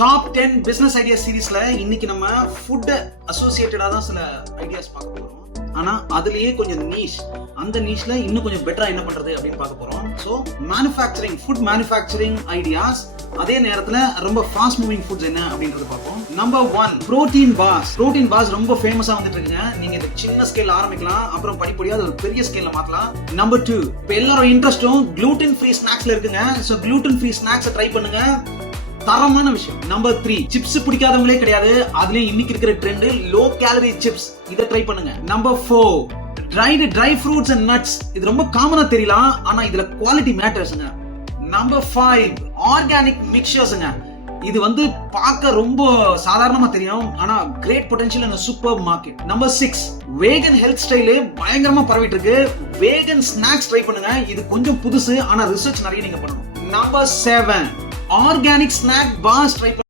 Top 10 business idea சீரீஸ்ல இன்னைக்கு நம்ம ஃபுட் அசோசியேட்டடா தான் சில ஐடியாஸ் பார்க்க போறோம். ஆனா அதுலயே கொஞ்சம் நீஷ், அந்த நீஷ்ல இன்னும் கொஞ்சம் பெட்டரா என்ன பண்றது அப்படின்னு பார்க்க போறோம். So manufacturing, food manufacturing ideas, அதே நேரத்துல ரொம்ப ஃபாஸ்ட் மூவிங் ஃபுட்ஸ் என்ன அப்படின்றது பார்ப்போம். Number 1, protein bars. Protein bars ரொம்ப ஃபேமஸா வந்துட்டு இருக்குங்க. நீங்க இது சின்ன ஸ்கேல்ல ஆரம்பிக்கலாம், அப்புறம் படிப்படியா அது ஒரு பெரிய ஸ்கேல்ல மாத்தலாம். நம்பர் 2, இப்போ எல்லாரோட இன்ட்ரெஸ்டும் gluten free ஸ்நாக்ஸ்ல இருக்குங்க. So gluten free snacks try பண்ணுங்க, தரமான விஷயம். நம்பர் 3, சிப்ஸ் பிடிக்காதவங்களே கிடையாது, அதுலயும் இன்னைக்கு இருக்கிற ட்ரெண்ட் லோ கேலரி சிப்ஸ், இத ட்ரை பண்ணுங்க. Number 4, dry fruits and nuts. இது ரொம்ப காமனா தெரியலாம், ஆனா இதுல குவாலிட்டி மேட்டர்ஸ்ங்க. நம்பர் 5, ஆர்கானிக் மிக்சர்ஸ்ங்க. இது பார்க்க ரொம்ப சாதாரணமா தெரியும், ஆனா great potential in super market. Number 6, vegan health style பயங்கரமா பரவிட்டு இருக்கு. வேகன் ஸ்நாக்ஸ் ட்ரை பண்ணுங்க, இது கொஞ்சம் புதுசு, ஆனா ரிசர்ச் நிறைய நீங்க பண்ணணும். Number 7, organic snack bars try